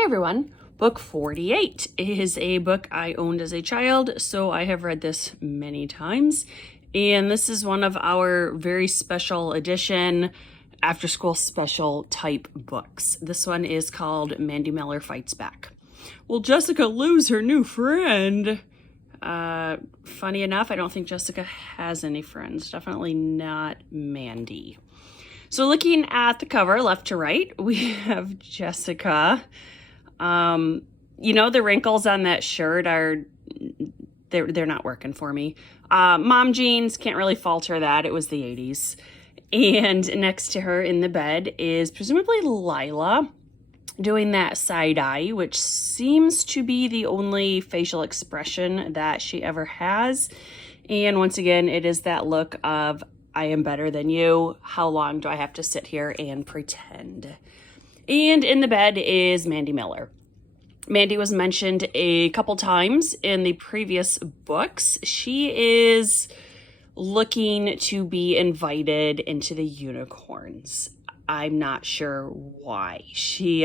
Hey everyone! Book 48 is a book I owned as a child, so I have read this many times. And this is one of our very special edition after school special type books. This one is called Mandy Miller Fights Back. Will Jessica lose her new friend? Funny enough, I don't think Jessica has any friends. Definitely not Mandy. So looking at the cover, left to right, we have Jessica. The wrinkles on that shirt they're not working for me. Mom jeans, can't really fault her that. It was the 80s. And next to her in the bed is presumably Lila doing that side eye, which seems to be the only facial expression that she ever has. And once again, it is that look of, I am better than you. How long do I have to sit here and pretend? And in the bed is Mandy Miller. Mandy was mentioned a couple times in the previous books. She is looking to be invited into the unicorns. I'm not sure why. She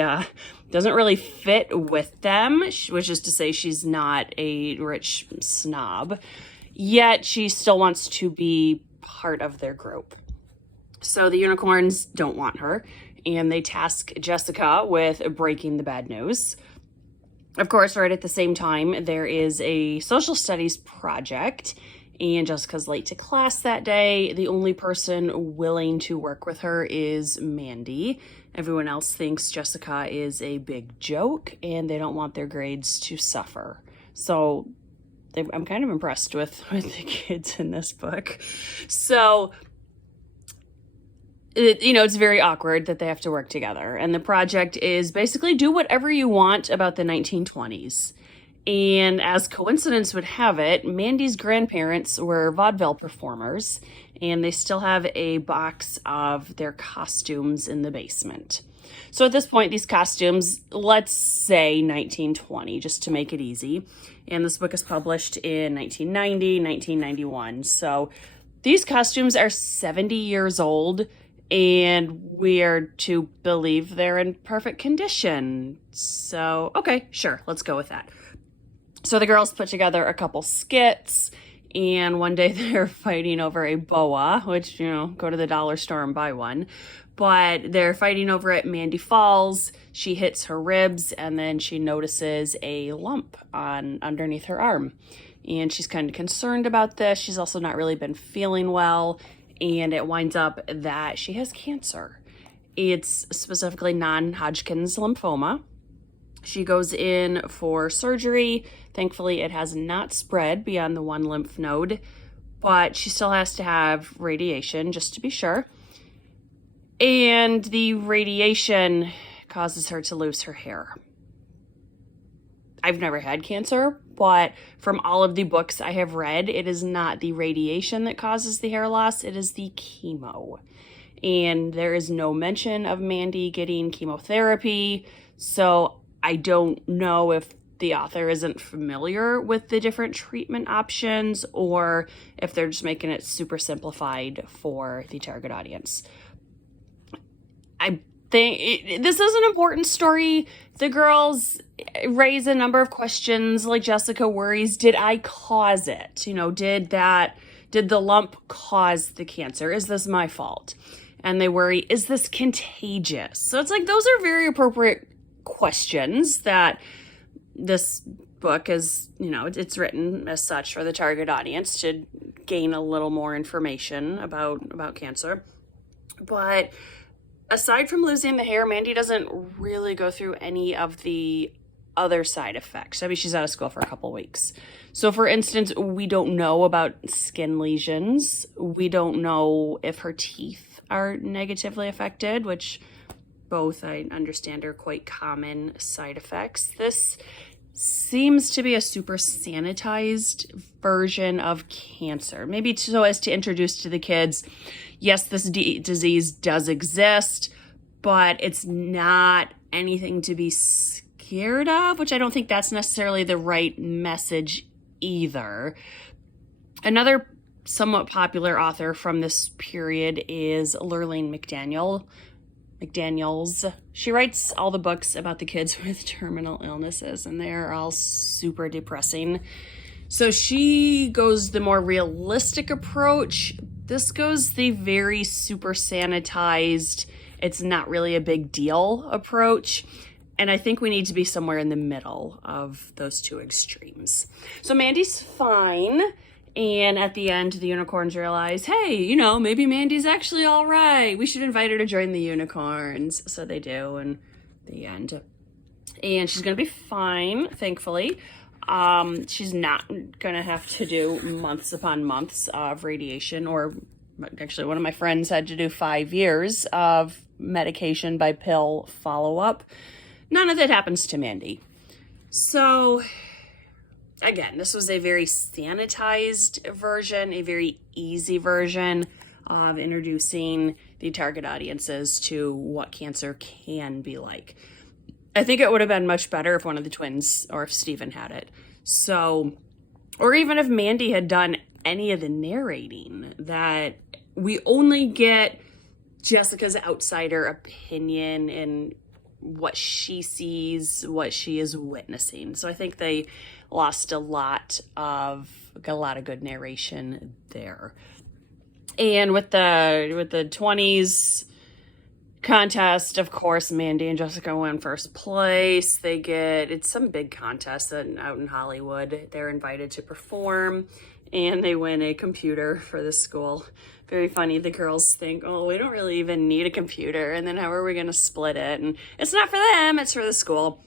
doesn't really fit with them, which is to say she's not a rich snob, yet she still wants to be part of their group. So the unicorns don't want her, and they task Jessica with breaking the bad news. Of course, right at the same time, there is a social studies project, and Jessica's late to class that day. The only person willing to work with her is Mandy. Everyone else thinks Jessica is a big joke, and they don't want their grades to suffer. So I'm kind of impressed with the kids in this book. So it's very awkward that they have to work together. And the project is basically do whatever you want about the 1920s. And as coincidence would have it, Mandy's grandparents were vaudeville performers, and they still have a box of their costumes in the basement. So at this point, these costumes, let's say 1920, just to make it easy. And this book is published in 1990, 1991. So these costumes are 70 years old, and we are to believe they're in perfect condition. So, okay, sure, let's go with that. So the girls put together a couple skits, and one day they're fighting over a boa, which, go to the dollar store and buy one. But they're fighting over it. Mandy falls, she hits her ribs, and then she notices a lump underneath her arm. And she's kind of concerned about this. She's also not really been feeling well, and it winds up that she has cancer. It's specifically non-Hodgkin's lymphoma. She goes in for surgery. Thankfully, it has not spread beyond the one lymph node, but she still has to have radiation just to be sure. And the radiation causes her to lose her hair. I've never had cancer, but from all of the books I have read, it is not the radiation that causes the hair loss, it is the chemo. And there is no mention of Mandy getting chemotherapy, so I don't know if the author isn't familiar with the different treatment options or if they're just making it super simplified for the target audience. I think this is an important story. The girls raise a number of questions, like Jessica worries, did I cause it? Did the lump cause the cancer? Is this my fault? And they worry, is this contagious? So it's like, those are very appropriate questions that this book is, it's written as such for the target audience to gain a little more information about cancer. But aside from losing the hair, Mandy doesn't really go through any of the other side effects. I mean, she's out of school for a couple weeks. So for instance, we don't know about skin lesions. We don't know if her teeth are negatively affected, which both I understand are quite common side effects. This seems to be a super sanitized version of cancer, maybe so as to introduce to the kids, yes, this disease does exist, but it's not anything to be scared of, which I don't think that's necessarily the right message either. Another somewhat popular author from this period is Lurleen McDaniel. McDaniels. She writes all the books about the kids with terminal illnesses, and they're all super depressing. So she goes the more realistic approach. This goes the very super sanitized, it's not really a big deal approach. And I think we need to be somewhere in the middle of those two extremes. So Mandy's fine. And at the end, the unicorns realize, hey, you know, maybe Mandy's actually all right. We should invite her to join the unicorns. So they do, in the end. And she's going to be fine, thankfully. She's not going to have to do months upon months of radiation, or actually one of my friends had to do 5 years of medication by pill follow-up. None of that happens to Mandy. So again, this was a very sanitized version, a very easy version of introducing the target audiences to what cancer can be like. I think it would have been much better if one of the twins, or if Steven had it. So, or even if Mandy had done any of the narrating, that we only get Jessica's outsider opinion and what she sees, what she is witnessing. So I think they lost a lot of good narration there. And with the 20s contest, of course, Mandy and Jessica win first place. It's some big contest out in Hollywood. They're invited to perform, and they win a computer for the school. Very funny. The girls think, oh, we don't really even need a computer, and then how are we going to split it? And it's not for them, it's for the school.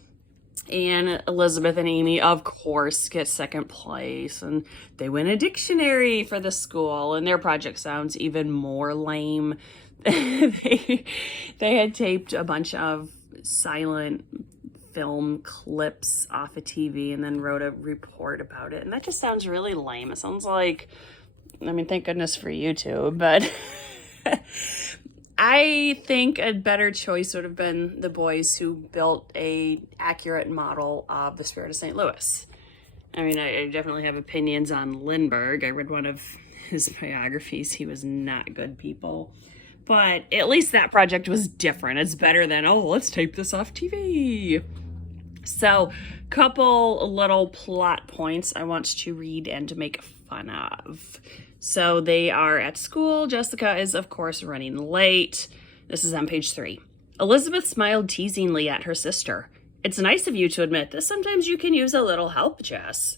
And Elizabeth and Amy, of course, get second place, and they win a dictionary for the school, and their project sounds even more lame. They had taped a bunch of silent film clips off of TV and then wrote a report about it, and that just sounds really lame. It sounds like, I mean, thank goodness for YouTube, but I think a better choice would have been the boys who built a accurate model of the Spirit of St. Louis. I mean, I definitely have opinions on Lindbergh. I read one of his biographies. He was not good people. But at least that project was different. It's better than, oh, let's tape this off TV. So, couple little plot points I want to read and to make fun of. So they are at school. Jessica is, of course, running late. This is on page 3. Elizabeth smiled teasingly at her sister. It's nice of you to admit that sometimes you can use a little help, Jess.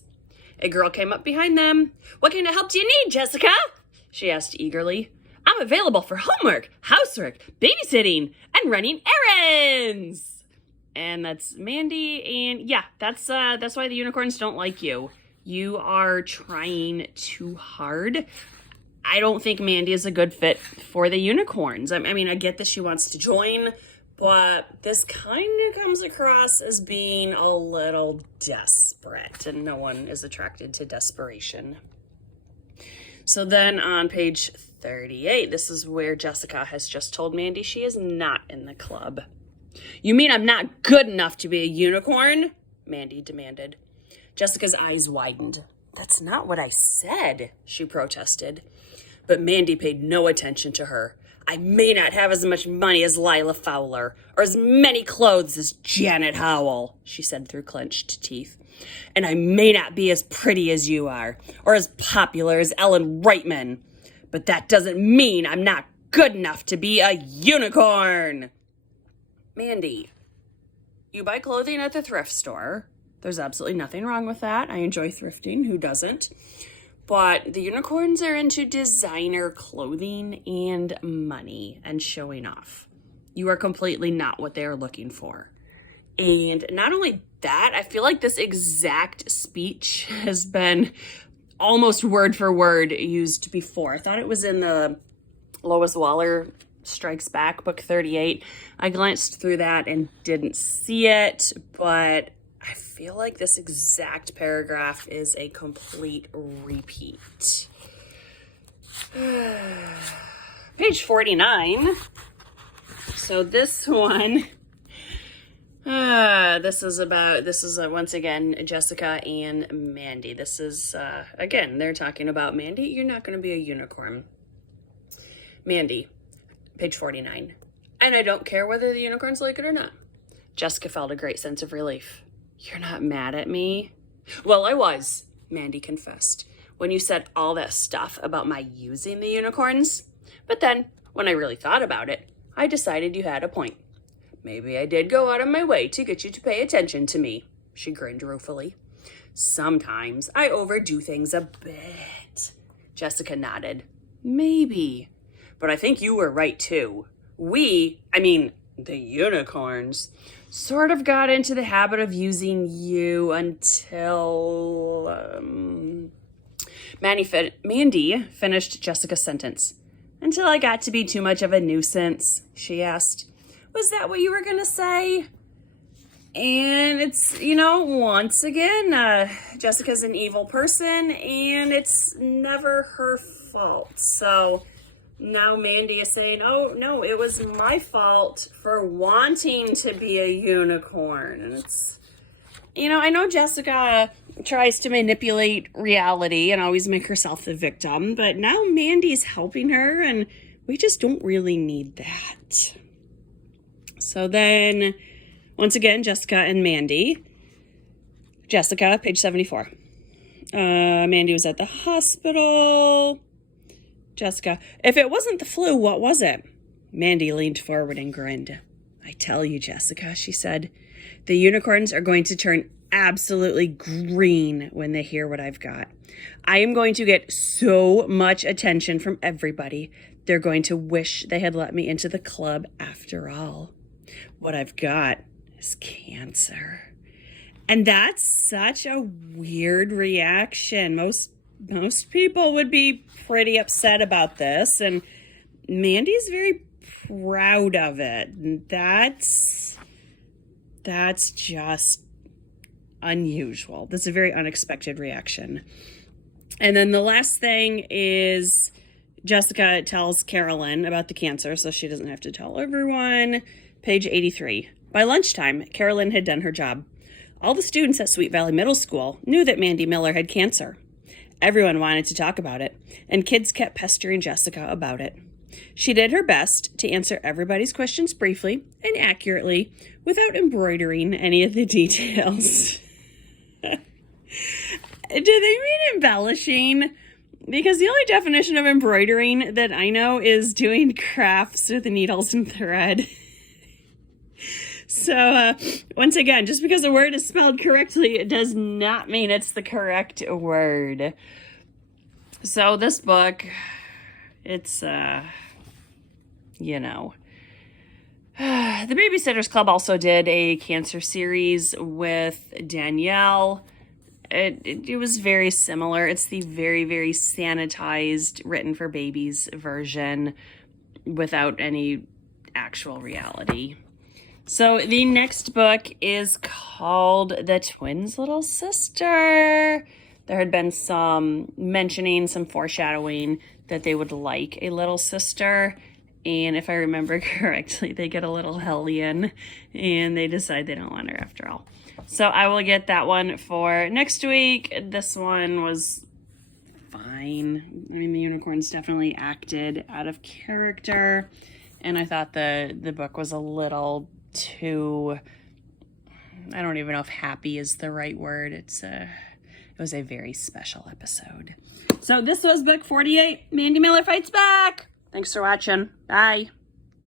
A girl came up behind them. What kind of help do you need, Jessica? She asked eagerly. I'm available for homework, housework, babysitting, and running errands. And that's Mandy. And yeah, that's why the unicorns don't like you. You are trying too hard. I don't think Mandy is a good fit for the unicorns. I mean, I get that she wants to join, but this kind of comes across as being a little desperate, and no one is attracted to desperation. So then on page 38, this is where Jessica has just told Mandy she is not in the club. You mean I'm not good enough to be a unicorn? Mandy demanded. Jessica's eyes widened. That's not what I said, she protested. But Mandy paid no attention to her. I may not have as much money as Lila Fowler, or as many clothes as Janet Howell, she said through clenched teeth. And I may not be as pretty as you are, or as popular as Ellen Reitman. But that doesn't mean I'm not good enough to be a unicorn. Mandy, you buy clothing at the thrift store. There's absolutely nothing wrong with that. I enjoy thrifting. Who doesn't? But the unicorns are into designer clothing and money and showing off. You are completely not what they are looking for. And not only that, I feel like this exact speech has been almost word for word used before. I thought it was in the Lois Waller Strikes Back, book 38. I glanced through that and didn't see it, but I feel like this exact paragraph is a complete repeat. Page 49. So this one, this is once again Jessica and Mandy. This is, again, they're talking about Mandy. You're not going to be a unicorn. Mandy, page 49. And I don't care whether the unicorns like it or not. Jessica felt a great sense of relief. You're not mad at me? Well, I was, Mandy confessed, when you said all that stuff about my using the unicorns. But then, when I really thought about it, I decided you had a point. Maybe I did go out of my way to get you to pay attention to me, she grinned ruefully. Sometimes I overdo things a bit. Jessica nodded. Maybe. But I think you were right too. The unicorns, sort of got into the habit of using you until... Mandy finished Jessica's sentence. Until I got to be too much of a nuisance, she asked. Was that what you were going to say? And it's, once again, Jessica's an evil person, and it's never her fault. So now Mandy is saying, oh, no, it was my fault for wanting to be a unicorn. And it's, I know Jessica tries to manipulate reality and always make herself the victim, but now Mandy's helping her, and we just don't really need that. So then, once again, Jessica and Mandy. Jessica, page 74. Mandy was at the hospital. Jessica, if it wasn't the flu, what was it? Mandy leaned forward and grinned. I tell you, Jessica, she said, the unicorns are going to turn absolutely green when they hear what I've got. I am going to get so much attention from everybody. They're going to wish they had let me into the club after all. What I've got is cancer. And that's such a weird reaction. Most people would be pretty upset about this, and Mandy's very proud of it. And that's just unusual. That's a very unexpected reaction. And then the last thing is Jessica tells Carolyn about the cancer, so she doesn't have to tell everyone. Page 83. By lunchtime, Carolyn had done her job. All the students at Sweet Valley Middle School knew that Mandy Miller had cancer. Everyone wanted to talk about it, and kids kept pestering Jessica about it. She did her best to answer everybody's questions briefly and accurately without embroidering any of the details. Do they mean embellishing? Because the only definition of embroidering that I know is doing crafts with needles and thread. So, once again, just because a word is spelled correctly, it does not mean it's the correct word. So, this book, it's, The Babysitters Club also did a cancer series with Danielle. It was very similar. It's the very, very sanitized, written for babies version without any actual reality. So the next book is called The Twins' Little Sister. There had been some foreshadowing that they would like a little sister. And if I remember correctly, they get a little hellion and they decide they don't want her after all. So I will get that one for next week. This one was fine. I mean, the unicorns definitely acted out of character. And I thought the book was a little too, I don't even know if happy is the right word. It was a very special episode. So this was book 48, Mandy Miller Fights Back. Thanks for watching. Bye.